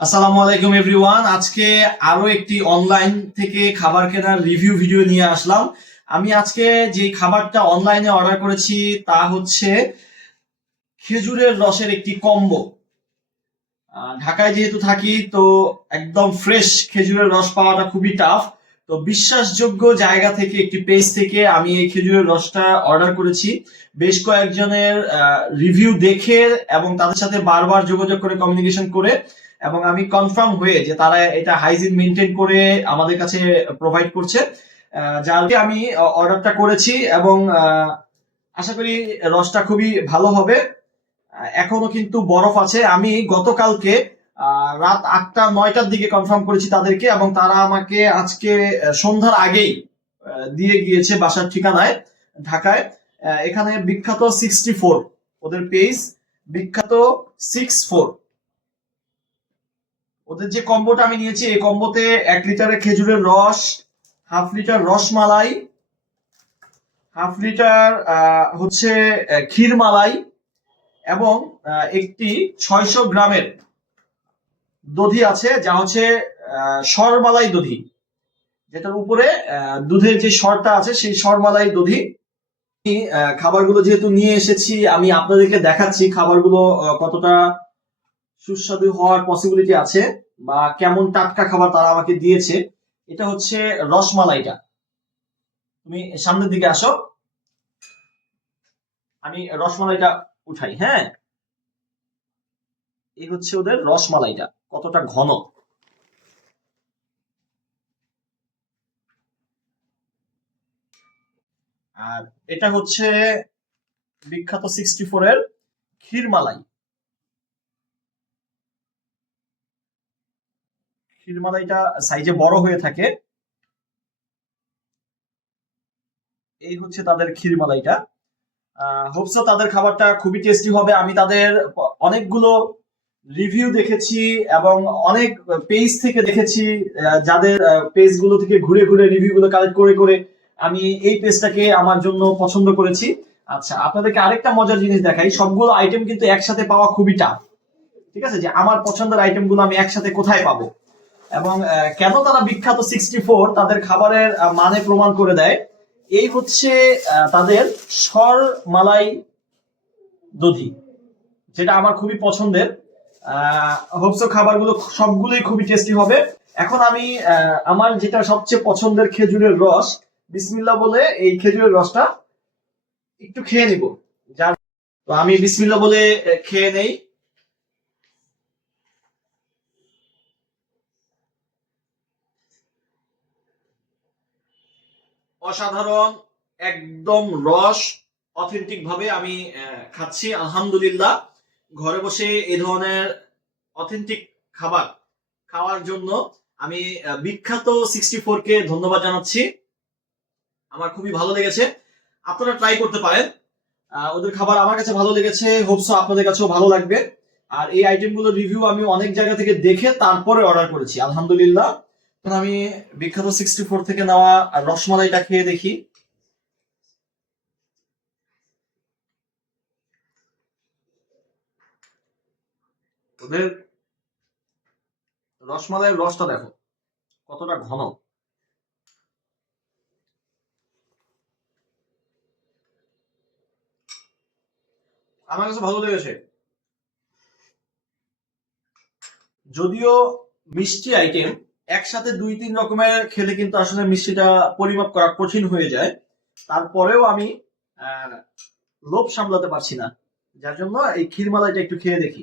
আসসালামু আলাইকুম এভরিওয়ান আজকে আরও একটি অনলাইন থেকে খাবার কেনার রিভিউ ভিডিও নিয়ে আসলাম। আমি আজকে যে খাবারটা অনলাইনে অর্ডার করেছি, তা হচ্ছে খেজুরের রসের একটি কম্বো ঢাকায় যেহেতু থাকি, তো একদম ফ্রেশ খেজুরের রস পাওয়াটা খুবই টাফ তো বিশ্বাসযোগ্য জায়গা থেকে, একটি পেজ থেকে আমি এই খেজুরের রসটা অর্ডার করেছি। বেশ কয়েকজনের রিভিউ দেখে এবং তাদের সাথে বারবার যোগাযোগ করে কমিউনিকেশন করে এবং আমি কনফার্ম হয়ে যে তারা এটা হাইজিন মেনটেন করে আমাদের কাছে প্রোভাইড করছে। যার আমি অর্ডারটা করেছি এবং আশা করি রসটা খুবই ভালো হবে। এখনও কিন্তু বরফ আছে। আমি গতকালকে রাত আটটা, নয়টার দিকে কনফার্ম করেছি তাদেরকে এবং তারা আমাকে আজকে সন্ধ্যার আগেই দিয়ে গিয়েছে বাসার ঠিকানায়, ঢাকায়। এখানে বিখ্যাত সিক্সটি ফোর ওদের পেজ বিখ্যাত সিক্স ফোর ওদের যে কম্বোটা আমি নিয়েছি, এই কম্বোতে এক লিটারের খেজুরের রস, half litre rasmalai, half litre হচ্ছে ক্ষীরমালাই এবং একটি ছয়শো গ্রামের দধি আছে, যা হচ্ছে সরমালাই দধি। যেটার উপরে দুধের যে সরটা আছে, সেই সরমালাই দধি। খাবারগুলো যেহেতু নিয়ে এসেছি, আমি আপনাদেরকে দেখাচ্ছি খাবারগুলো কতটা সুস্বাদু হওয়ার পসিবিলিটি আছে বা কেমন টাটকা খাবার তারা আমাকে দিয়েছে, এটা হচ্ছে রসমালাইটা। তুমি সামনের দিকে আসো। আমি রসমালাইটা উঠাই হ্যাঁ? এই হচ্ছে ওদের রসমালাইটা, কতটা ঘন। আর এটা হচ্ছে বিখ্যাত সিক্সটি ফোর এর ক্ষীরমালাই। ক্ষীরমালাইটা সাইজে বড় হয়ে থাকে। এই হচ্ছে তাদের ক্ষীরমালাইটা। হোপসো তাদের খাবারটা খুবই টেস্টি হবে। আমি তাদের অনেকগুলো রিভিউ দেখেছি এবং অনেক পেজ থেকে দেখেছি যাদের পেজগুলো থেকে ঘুরে ঘুরে রিভিউগুলো কালেক্ট করে করে আমি এই পেজটাকে আমার জন্য পছন্দ করেছি। আচ্ছা আপনাদেরকে আরেকটা মজার জিনিস দেখাই। সবগুলো আইটেম কিন্তু একসাথে পাওয়া খুবই টাফ ঠিক আছে? যে আমার পছন্দের আইটেমগুলো আমি একসাথে কোথায় পাবো? এবং কেন তারা বিখ্যাত সিক্সটি ফোর তাদের খাবারের মানে প্রমাণ করে দেয়। এই হচ্ছে তাদের সর মালাই দধি, যেটা আমার খুবই পছন্দের। হোপসো খাবারগুলো সবগুলোই খুবই টেস্টি হবে। এখন আমি আমার যেটা সবচেয়ে পছন্দের খেজুরের রস বিসমিল্লা বলে এই খেজুরের রসটা একটু খেয়ে নিব। যার তো আমি বিসমিল্লা বলে খেয়ে নেই। অসাধারণ, একদম রস অথেন্টিক ভাবে আমি খাচ্ছি, আলহামদুলিল্লাহ। ঘরে বসে এই ধরনের অথেন্টিক খাবার খাওয়ার জন্য আমি বিখ্যাত সিক্সটি কে ধন্যবাদ জানাচ্ছি। আমার খুবই ভালো লেগেছে। আপনারা ট্রাই করতে পারেন। ওদের খাবার আমার কাছে ভালো লেগেছে। হোপসো আপনাদের কাছেও ভালো লাগবে। আর এই আইটেমগুলো রিভিউ আমি অনেক জায়গা থেকে দেখে তারপরে অর্ডার করেছি। আলহামদুলিল্লাহ। আমি বিখ্যাত সিক্সটি ফোর থেকে নেওয়া রসমালাইটা খেয়ে দেখি। ওদের রসমালাইয়ের রসটা দেখো, কতটা ঘন। আমার কাছে ভালো লেগেছে। যদিও মিষ্টি আইটেম একসাথে দুই, তিন রকমের খেলে কিন্তু আসলে মিষ্টিটা পরিমাপ করা কঠিন হয়ে যায়। তারপরেও আমি লোভ সামলাতে পারছি না। যার জন্য এই ক্ষীরমালাইটা একটু খেয়ে দেখি।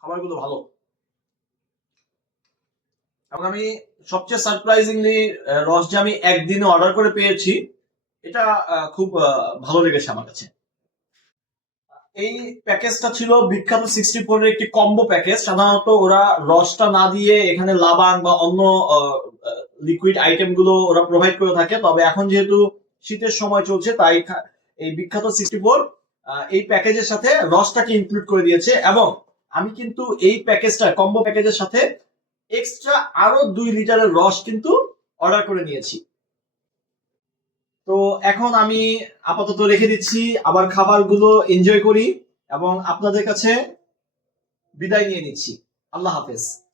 খাবারগুলো ভালো। এবং আমি সবচেয়ে সারপ্রাইজিংলি রস যে আমি একদিনে অর্ডার করে পেয়েছি, এটা খুব ভালো লেগেছে আমার কাছে। এই প্যাকেজটা ছিল বিখ্যাত সিক্সটি ফোর একটি কম্বো প্যাকেজ সাধারণত ওরা রসটা না দিয়ে এখানে লাবান বা অন্য লিকুইড আইটেমগুলো ওরা প্রোভাইড করে থাকে। তবে এখন যেহেতু শীতের সময় চলছে, তাই এই বিখ্যাত সিক্সটি ফোর এই প্যাকেজের সাথে রসটাকে ইনক্লুড করে দিয়েছে। এবং আমি কিন্তু এই প্যাকেজটা কম্বো প্যাকেজের সাথে এক্সট্রা আরও দুই লিটারের রস কিন্তু অর্ডার করে নিয়েছি। এখন আমি আপাতত রেখে দিচ্ছি, আবার খাবারগুলো এনজয় করি এবং আপনাদের কাছে বিদায় নিয়ে নিচ্ছি। আল্লাহ হাফেজ।